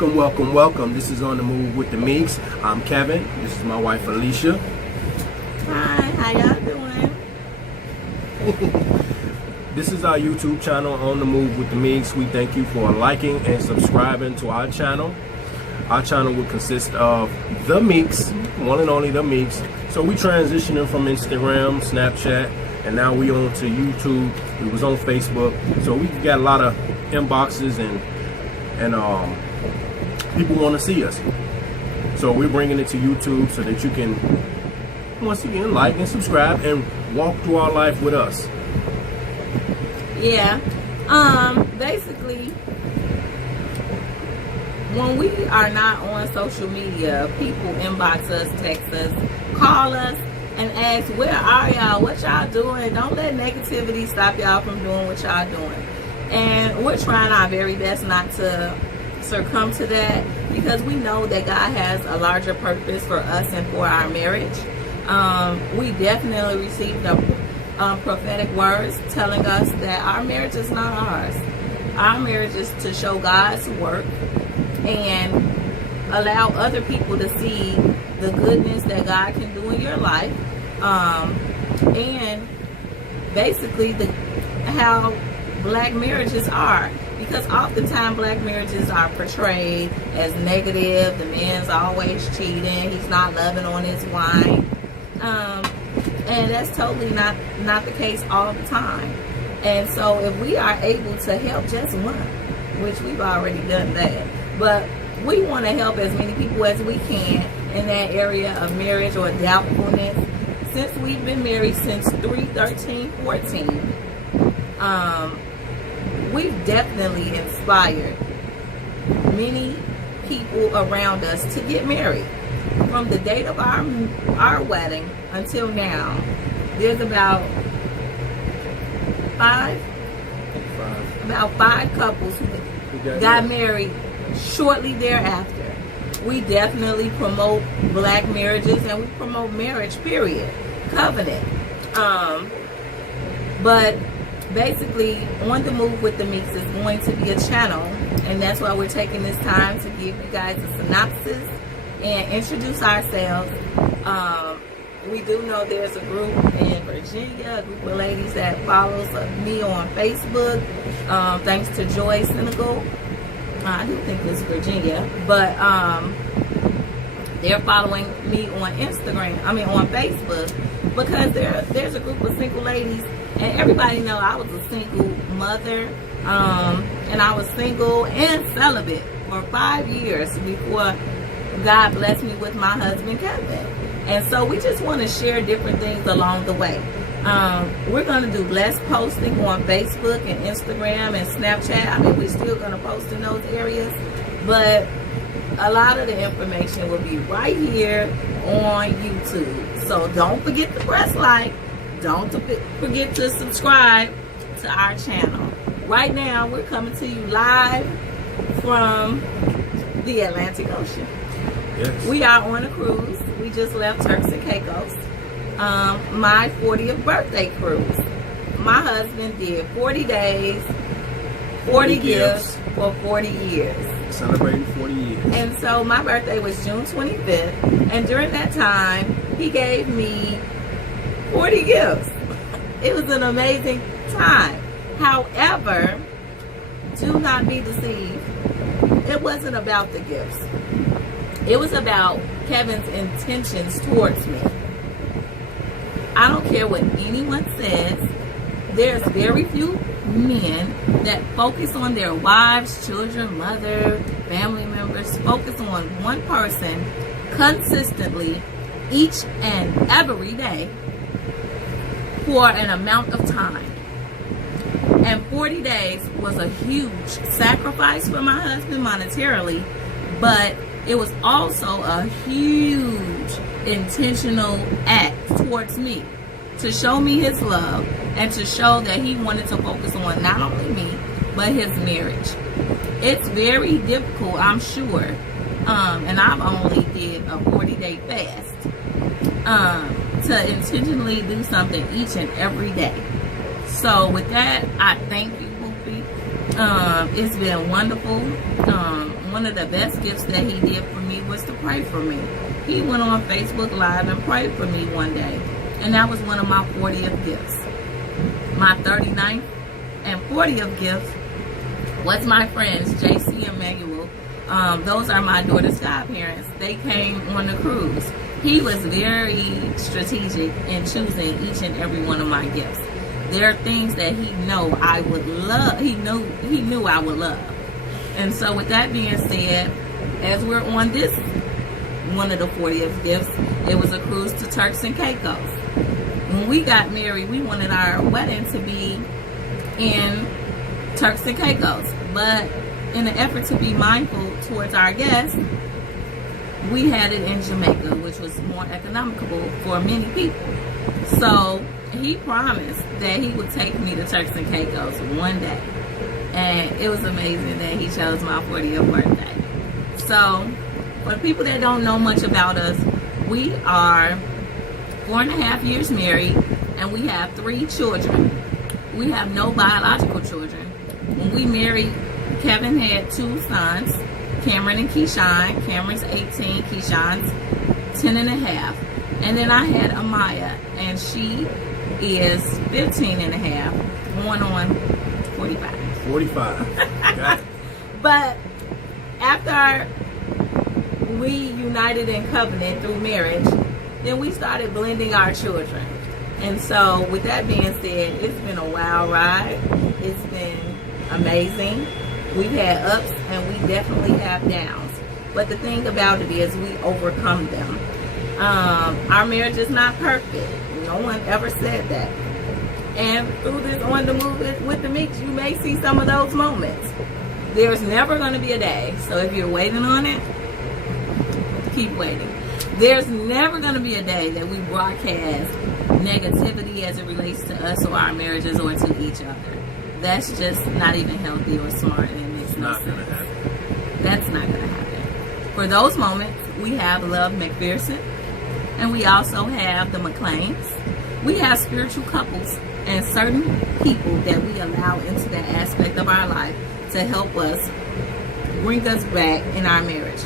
Welcome, welcome, welcome. This is On the Move with the Meeks. I'm Kevin. This is my wife, Alicia. Hi, how y'all doing? This is our YouTube channel, On the Move with the Meeks. We thank you for liking and subscribing to our channel. Our channel will consist of the Meeks, one and only the Meeks. So we transitioning from Instagram, Snapchat, and now we on to YouTube. We was on Facebook. So we got a lot of inboxes and people want to see us. So we're bringing it to YouTube so that you can, once again, like and subscribe and walk through our life with us. Yeah. Basically, when we are not on social media, people inbox us, text us, call us, and ask, where are y'all? What y'all doing? Don't let negativity stop y'all from doing what y'all doing. And we're trying our very best not to succumb to that, because we know that God has a larger purpose for us and for our marriage. We definitely received prophetic words telling us that our marriage is not ours. Our marriage is to show God's work and allow other people to see the goodness that God can do in your life, and basically how black marriages are, because oftentimes black marriages are portrayed as negative. The man's always cheating, he's not loving on his wife, and that's totally not the case all the time. And so if we are able to help just one, which we've already done that, but we want to help as many people as we can in that area of marriage or doubtfulness. Since we've been married since 3/13/14, we've definitely inspired many people around us to get married. From the date of our wedding until now, there's about five couples who got married shortly thereafter. We definitely promote black marriages, and we promote marriage, period, covenant. But basically, On the Move with the Meeks is going to be a channel, and that's why we're taking this time to give you guys a synopsis and introduce ourselves. We do know there's a group in Virginia, a group of ladies that follows me on Facebook, thanks to Joy Senegal. I do think it's Virginia, but they're following me on on Facebook, because there's a group of single ladies, and everybody know I was a single mother, and I was single and celibate for 5 years before God blessed me with my husband Kevin. And so we just want to share different things along the way. We're going to do less posting on Facebook and Instagram and Snapchat. I mean, we're still going to post in those areas, but a lot of the information will be right here on YouTube. So don't forget to press like. Don't forget to subscribe to our channel. Right now, we're coming to you live from the Atlantic Ocean. Yes. We are on a cruise. We just left Turks and Caicos. My 40th birthday cruise. My husband did 40 days, 40 gifts for 40 years. Celebrating 40 years. And so my birthday was June 25th. And during that time, he gave me 40 gifts. It was an amazing time. However, do not be deceived. It wasn't about the gifts. It was about Kevin's intentions towards me. I don't care what anyone says. There's very few men that focus on their wives, children, mother, family members, focus on one person consistently each and every day for an amount of time. And 40 days was a huge sacrifice for my husband monetarily, but it was also a huge intentional act towards me to show me his love and to show that he wanted to focus on not only me but his marriage. It's very difficult, I'm sure, and I've only did a 40-day fast, to intentionally do something each and every day. So with that, I thank you, Whoopi. It's been wonderful. one of the best gifts that he did for me was to pray for me. He went on Facebook Live and prayed for me one day. And that was one of my 40th gifts. My 39th and 40th gifts was my friends, JC and Manuel. Those are my daughter's godparents. They came on the cruise. He was very strategic in choosing each and every one of my gifts. There are things that he knew I would love. He knew I would love. And so with that being said, as we're on this one of the 40th gifts, it was a cruise to Turks and Caicos. When we got married, we wanted our wedding to be in Turks and Caicos. But in an effort to be mindful towards our guests, we had it in Jamaica, which was more economical for many people. So he promised that he would take me to Turks and Caicos one day. And it was amazing that he chose my 40th birthday. So for the people that don't know much about us, we are 4.5 years married, and we have 3 children. We have no biological children. When we married, Kevin had 2 sons, Cameron and Keyshawn. Cameron's 18, Keyshawn's 10 and a half. And then I had Amaya, and she is 15 and a half, going on 45. 45. Got it. But after we united in covenant through marriage, then we started blending our children. And so with that being said, it's been a wild ride. It's been amazing. We've had ups and we definitely have downs. But the thing about it is we overcome them. Our marriage is not perfect. No one ever said that. And through this On the Move with the Mix, you may see some of those moments. There's never going to be a day. So if you're waiting on it, keep waiting. There's never going to be a day that we broadcast negativity as it relates to us or our marriages or to each other. That's just not even healthy or smart, and it makes no sense. That's not going to happen. For those moments, we have Love McPherson, and we also have the McLeans. We have spiritual couples and certain people that we allow into that aspect of our life to help us bring us back in our marriage.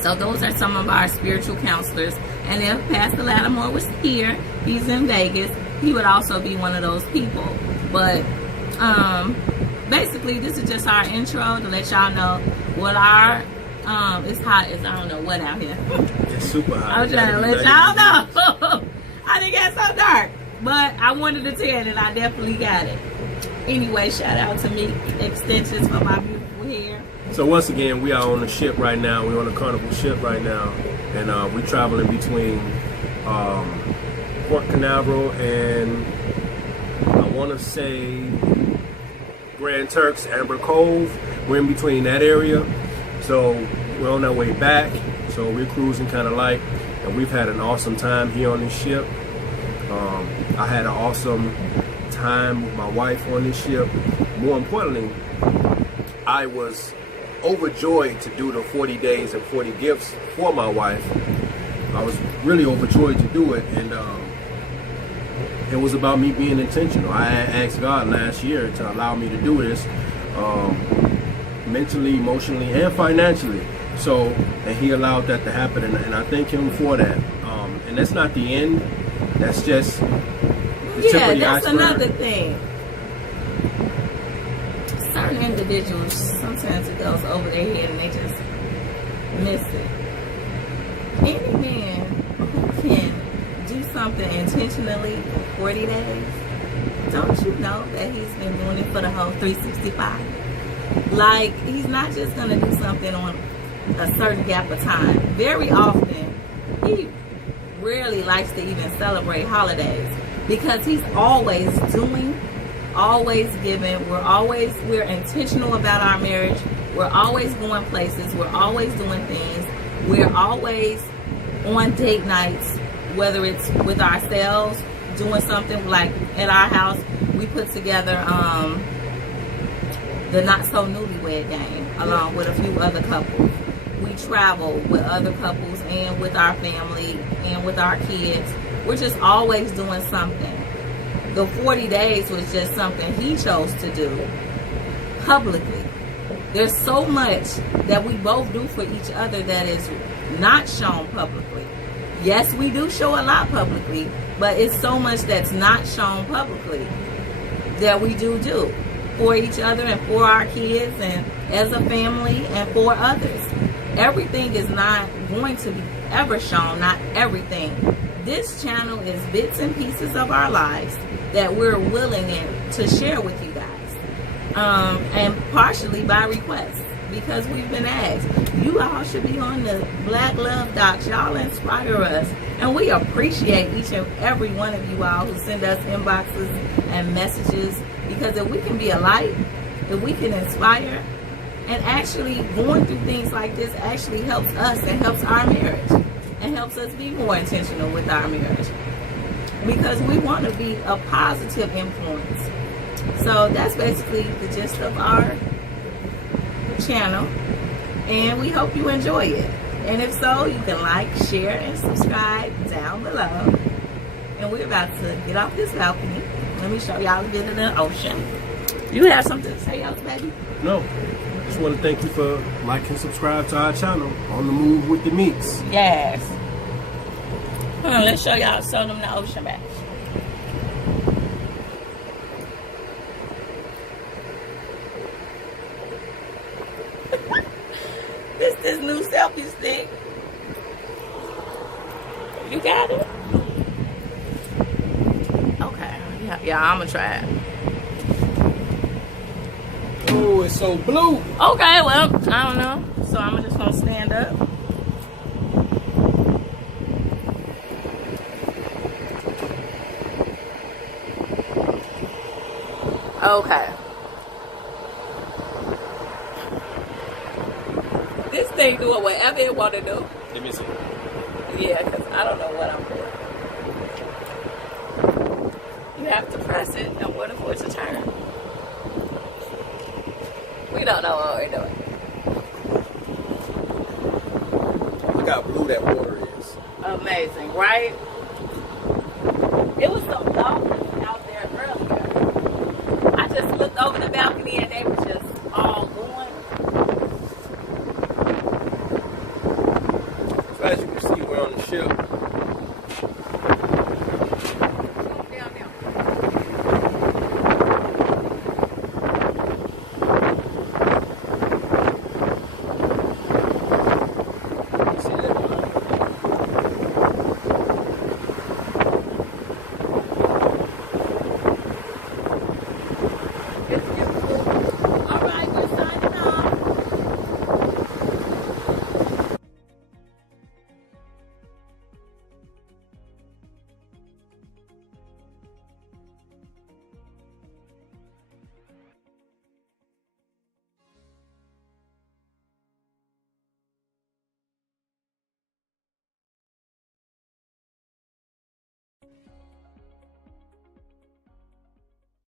So those are some of our spiritual counselors. And if Pastor Lattimore was here, he's in Vegas, he would also be one of those people. But basically, this is just our intro to let y'all know what our it's hot as I don't know what out here. It's super hot. I'm trying to let y'all know. I didn't get so dark, but I wanted to tell it. I definitely got it. Anyway, shout out to me extensions for my beautiful hair. So once again, we are on the ship right now. We're on a Carnival ship right now, and we're traveling between Port Canaveral and I want to say Grand Turks, Amber Cove. We're in between that area, so we're on our way back. So we're cruising kind of light, and we've had an awesome time here on this ship. I had an awesome time with my wife on this ship. More importantly, I was overjoyed to do the 40 days and 40 gifts for my wife. I was really overjoyed to do it, and it was about me being intentional. I asked God last year to allow me to do this mentally, emotionally, and financially. So, and he allowed that to happen, and I thank him for that. And that's not the end. That's just the tip of the that's iceberg. another thing. Certain individuals, sometimes it goes over their head and they just miss it. Any man who can do something intentionally for 40 days, don't you know that he's been doing it for the whole 365? Like, he's not just going to do something on a certain gap of time. Very often, he rarely likes to even celebrate holidays because he's always doing, always giving. We're intentional about our marriage. We're always going places. We're always doing things. We're always on date nights, whether it's with ourselves, doing something like at our house. We put together the Not So Newlywed Game along with a few other couples. We travel with other couples and with our family and with our kids. We're just always doing something. The 40 days was just something he chose to do publicly. There's so much that we both do for each other that is not shown publicly. Yes, we do show a lot publicly, but it's so much that's not shown publicly that we do for each other and for our kids and as a family and for others. Everything is not going to be ever shown, not everything. This channel is bits and pieces of our lives that we're willing to share with you guys. And partially by request, because we've been asked. You all should be on the Black Love Docs. Y'all inspire us. And we appreciate each and every one of you all who send us inboxes and messages. Because if we can be a light, if we can inspire, and actually going through things like this actually helps us and helps our marriage. And helps us be more intentional with our marriage. Because we want to be a positive influence. So that's basically the gist of our channel. And we hope you enjoy it. And if so, you can like, share, and subscribe down below. And we're about to get off this balcony. Let me show y'all a bit of the ocean. You have something to say else, baby? No. Just want to thank you for liking and subscribe to our channel, On the Move with the Meeks. Yes. Let's show y'all, show them the ocean back. This new selfie stick. You got it? Okay. Yeah, I'm gonna try it. Oh, it's so blue. Okay, well, I don't know. So I'm just gonna stand up. Okay. This thing doing whatever it want to do. Let me see. Yeah, because I don't know what I'm doing. You have to press it in order for it to turn. We don't know what we're doing. Look how blue that water is. Amazing, right? It was some dolphins out there earlier. I just looked over the balcony and they were just